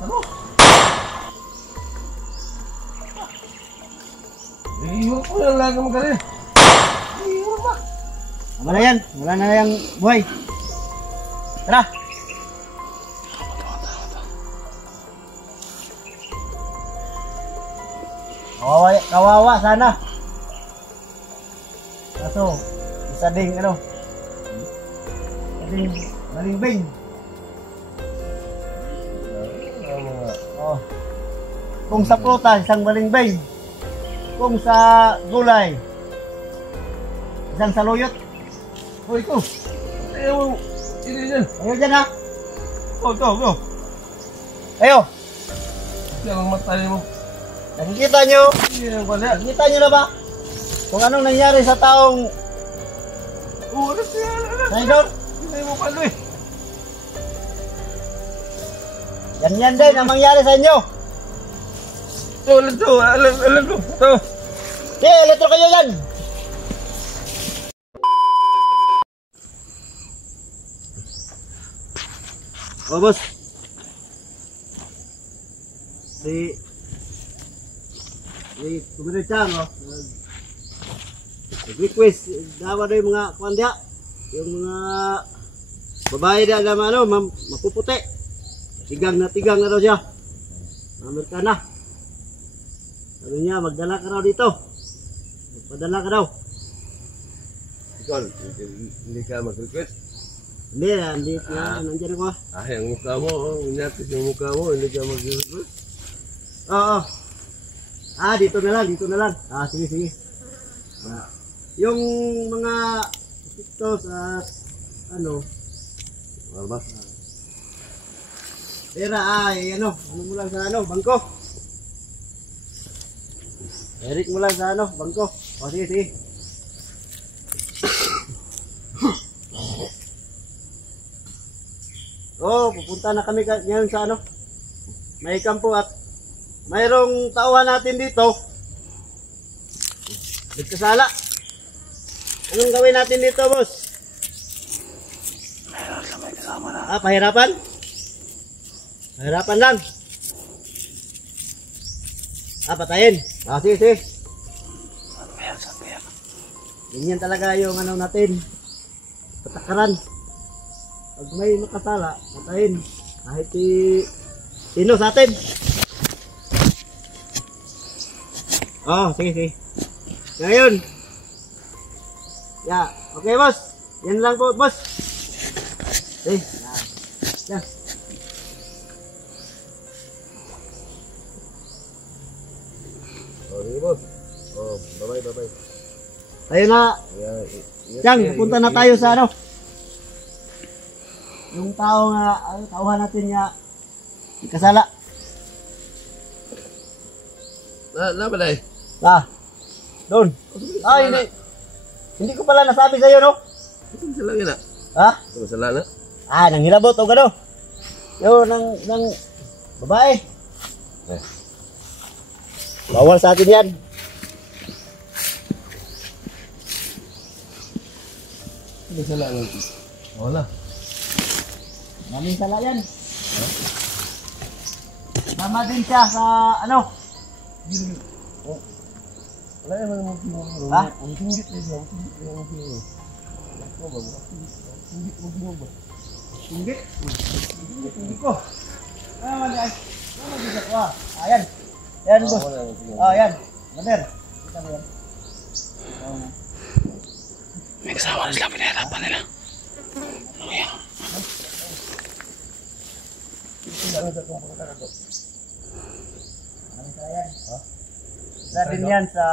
Ano? Iiwan ko yung lagang magaling. Iiwan ba? Wala na yan. Wala na yung buhay. Tara. Kawawa sana. Kaso, isa ding ano. Isa ding malingbing. Oh. Kung sa prutas, isang malingbing. Kung sa gulay, isang saluyot. Hoy ko. Ayaw. Hindi dyan. Ayaw dyan ha. Go. Ayo. Yan ang matay mo. Nakikita nyo? Yan ang wala. Nakikita nyo na ba? Kung anong nangyari sa taong Ano siya? Naidor? Hindi mo palo eh. Yan din ang mangyari sa inyo. Alam ko. Ito. Elektro kayo yan. Oh, boss. Kumunod siya, no? Request, dawa na yung mga kwandya. Yung mga babae na naman, ano, mapuputi. Tigang na daw siya. Amerikana. Ano niya, magdala ka raw dito. Magpadala ka daw. Ikaw, hindi ka mag-request? Hindi nandiyan ako. Yung mukha mo, inapis yung mukha mo, hindi ka mag-request? Oo. Dito na lang. Sige. Yung mga tiktos at ano pera ano mo lang sa bangko. Eric mo lang sa bangko. Sige. Pupunta na kami ngayon sa may kampo at mayroong tauhan natin dito. Nagkasala. Anong gawin natin dito, boss? Meron lang may kasama na. Pahirapan? Pahirapan lang. Patayin. Sige. Sampiyak. Ganyan talaga yung natin. Patakaran. Pag may nakasala, patayin. Kahit sino sa atin. Sige. Ngayon. Okay, boss. Yan lang po, boss. Yan. Sige, boss. Bye-bye. Tayo na. Yang, punta na tayo sa yung tao nga, tauhan natin nga kasala. Na ba na eh? Doon. Hindi ko pala nasabi sa'yo, no? Ito sila nga na. Ha? Ito sila na. Nang hilabot o gano. Nang babae. Bawal sa atin yan. Ito sila nga. Wala. Maraming sala yan. Tama din siya sa Wala yung mga mong ang tinggit na siya. Tinggit ko. Ayan. Yan, boss. Yan. Mader. Kita mo yan. May kasama na sila, pinahirapan nila. Yan. Isa din yan sa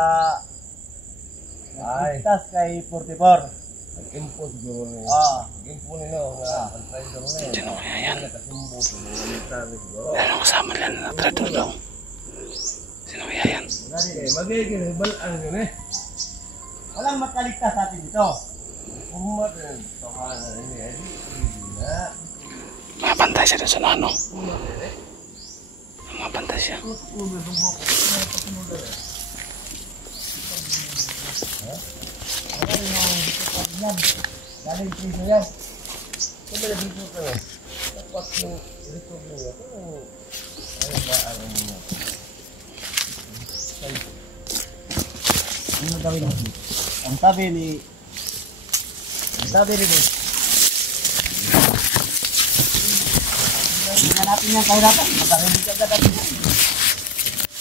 nagpintas kay 44. Nag-info siguro niya. Nag-info nila nga antay sa mga yan. Sino kaya yan? Nakasimbo sa mga mitali siguro. Ano kasama nila na trador daw? Sino kaya yan? Magiging balaan yun eh. Walang makaligtas sa atin dito. Umat yun. Tawanan na niya. Hindi na. Mapantay siya doon sa nano. Mapantay siya. Galing priso yan. Sabi na dito ka na. dapat yung recovery niya. Ano ba ang ano? Ano gawin natin? Ang sabi ni hindi natin yan kahirapan. Matarinig ka agad natin.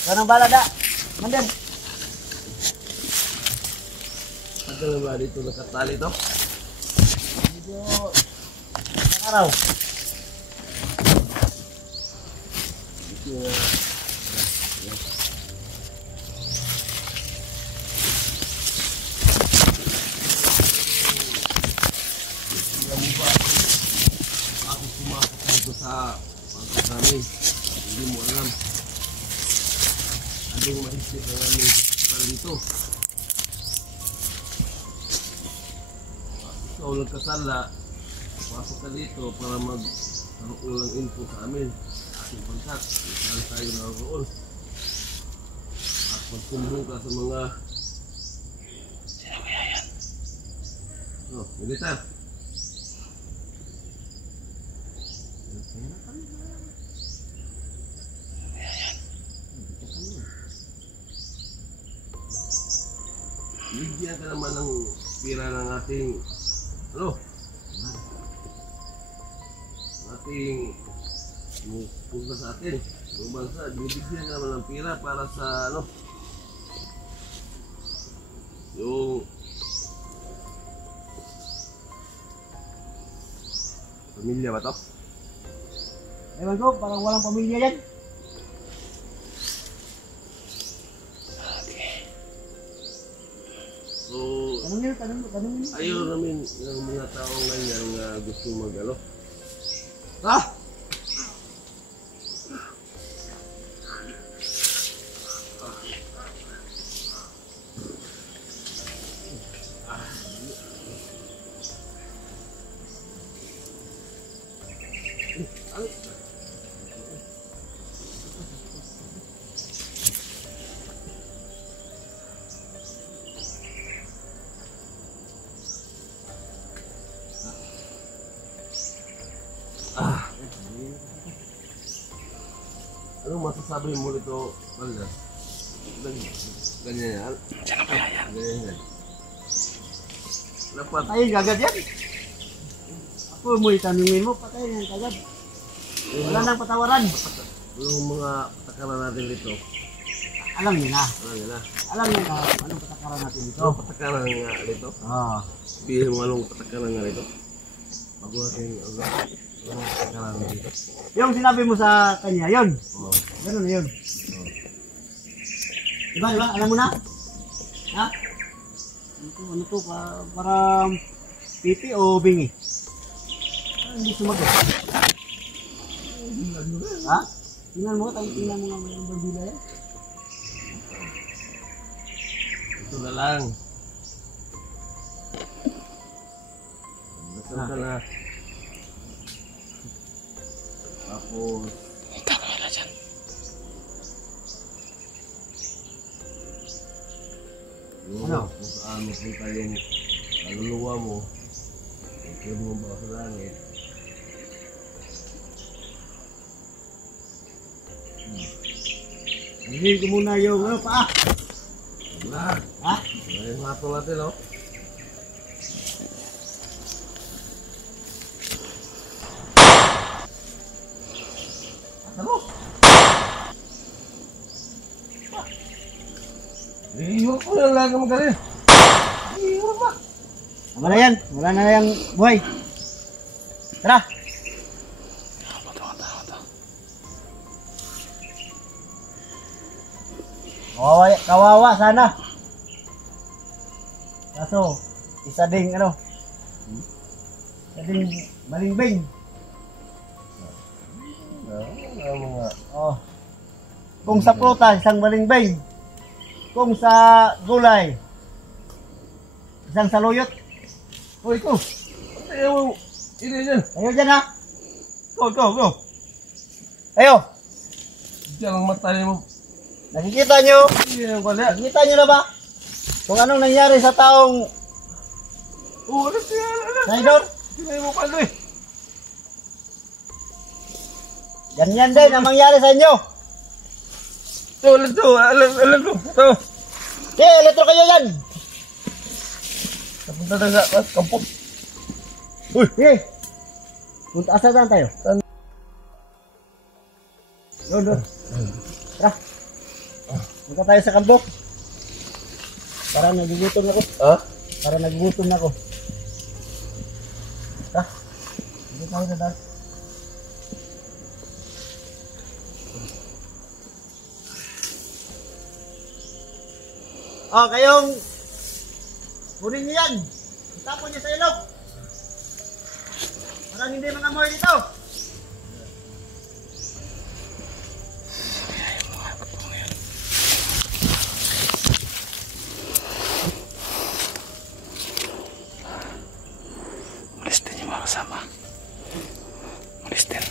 Ganang bala da. Manden. Ano na ba dito nakatali to? Medyo nakaraw. Ako sumakot dito sa pagkakami. Hindi mo alam. Anong maisip ng aming festival dito? Ikaw nagkasala, pasok ka dito para mag-ulang info sa amin. Ating pagkat, saan tayo naroon. At magsumbong ka sa mga Sino kaya yan? militar. Bigyan ka naman ng pira ng ating punta sa atin yung bansa, binibigyan ka naman ng pira para sa yung pamilya ba to? Ewan ko, parang walang pamilya yan. So, Tanong nyo. ayaw namin ng mga taong ganyan na gusto mag Anong masasabi mo dito, Valdas? Ganyan yan? Sino kaya yan? Ganyan yan. Dapat, Patayin kagad yan. Ako mo itanungin mo, patayin yan kagad. Wala nang patawaran. yung mga patakaran natin dito, Alam niyo na. ano nyo na? Alam niyo na anong patakaran natin dito. Anong patakaran nga dito? Ah. Sabihin mo anong patakaran nga dito? Bago natin, anong patakaran nga dito? Yung sinabi mo sa kanya, yun. Oh. Ganun na yun. Diba? Alam mo na? Ha? Ano to? Parang pipi o bingi? Hindi sumagot. Ha? Tingnan mo nga mayroong bandila yan. Ito na lang. Dasal ka na. Tapos, Ikaw wala dyan. Ano? kung saan mapunta yung kaluluwa mo, kung mo ba sa langit, Nagigil ko muna yung paa. wala. Ha? May matol natin, oh. Ano? Iiwan ko yung lagang magaling. Iiwan ba? Wala yan. Wala na yung buhay. Tara. Tama. Kawawa sana. Kaso, isa ding malingbing. Ano nga? Oh. Kung sa prutas, isang malingbing. Kung sa gulay, isang saluyot. Uy, ko. Ayaw mo. Ini dyan. Ayo dyan ha. Go. Ayo. Diyan ang matay mo. Nakikita nyo? Iyan ang wala. Nakikita nyo na ba? Kung anong nangyari sa taong Ano siya? Naidor? Tinay mo pala eh. Ganyan din ang mangyari sa inyo. Alam ko. Ito. Okay, eletro kayo yan. Napunta na sa kampong. Uy, hey. Punta asa saan tayo? Doon. Tara. Punta tayo sa kampo. Para nagugutom ako. Ha? Para nagugutom ako. Tara. Dito tayo na dahil. Oh, kayong kunin niyo yan. Itapon niyo sa ilog. Parang hindi mangamoy dito. Malis din yung mga kasama. Malis din.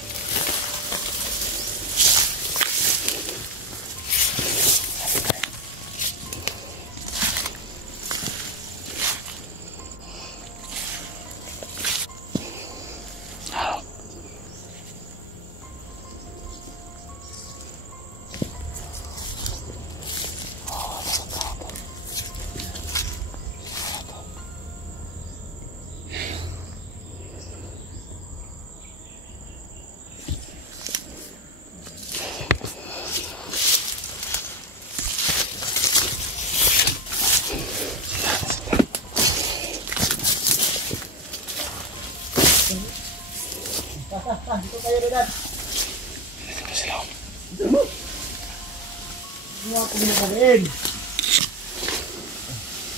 Dito tayo Dad. Dito na sila. Hindi ako pinakain.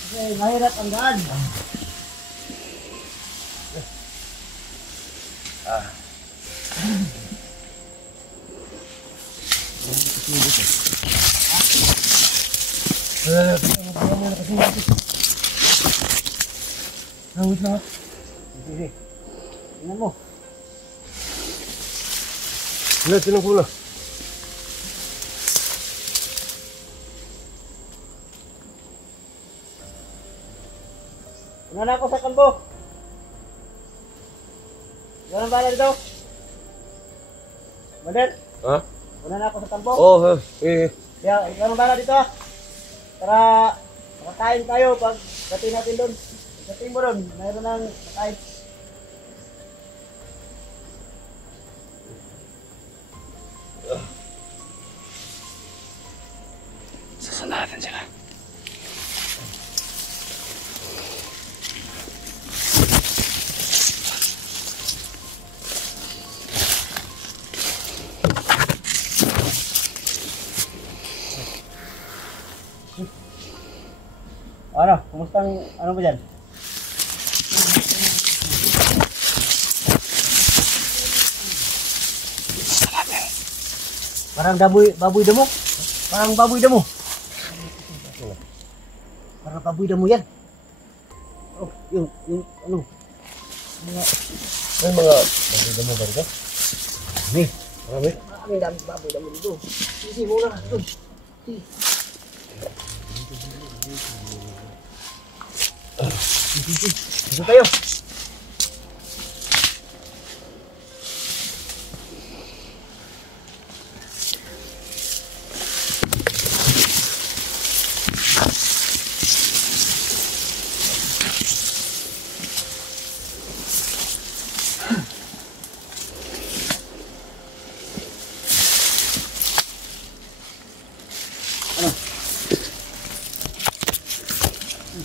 Okay, mahirap ang daan. Wait lang. Sige. Tingnan mo. Silang pula. Una na ako sa kampo. Ganun ba na dito? Model? Ha? Una na ako sa kampo. Oh, eh. Kaya, ganun ba na dito? Para makakain tayo pag dating natin doon. Dating mo doon, mayroon ng makain. Susundan sila. Ano? Kumustang ano ba dyan? Parang baboy damo. Parang baboy damo. Parang baboy damo yan. Oh, yung ano? May mga maganda mo ba ito? Ni, Marami? maraming dami baboy damo dito. Sisi muna doon. Dito tayo.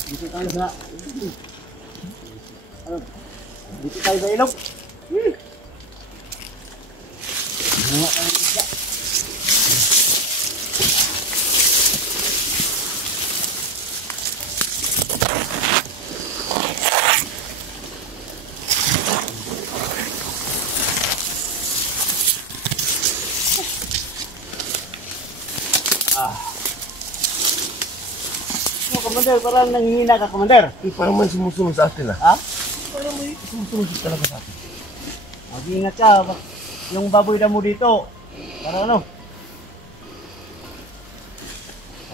Dito tayo sa ano? Dito tayo sa ilog. Mga tayo isda. Commander, parang nanghihina ka, Commander. Parang man sumusunod sa atin Ha? Parang may sumusunod talaga sa atin. Mag-iingat ka. Yung baboy damo dito. Parang ano?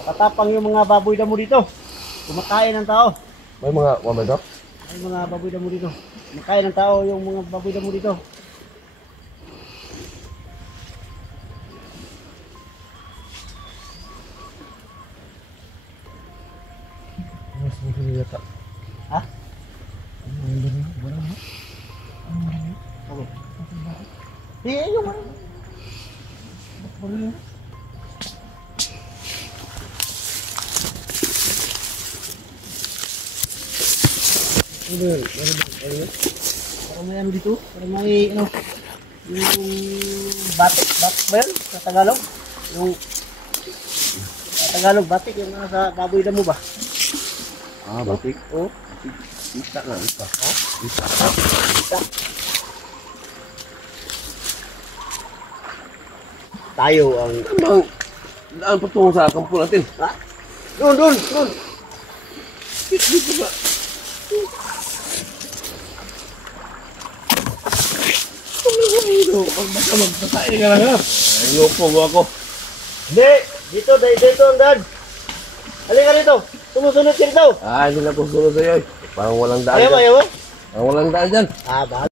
Nakatapang yung mga baboy damo dito. Kumakain ng tao. May mga wamadok? May mga baboy damo dito. Kumakain ng tao yung mga baboy damo dito. Ha? Di, yung ano? Parang may ano dito? Parang may ano? Yung batik ba yun? Sa Tagalog? Yung sa Tagalog, batik yung nasa baboy damo ba? Ah, batik. Oo. Isa na, isa. Ha? Isa. Isa. Tayo ang... Ang daan patungo sa kampo natin. Ha? Doon. Dito ba? Pag baka magpatay ka lang ha. Ay, loko mo ako. Hindi! Dito ang daan. Halika rito. Sumusunod ka rito. Ah, hindi na po sunod sa'yo eh. Parang walang daan Ayaw dyan. mo? Parang walang daan dyan. Ah, bahala.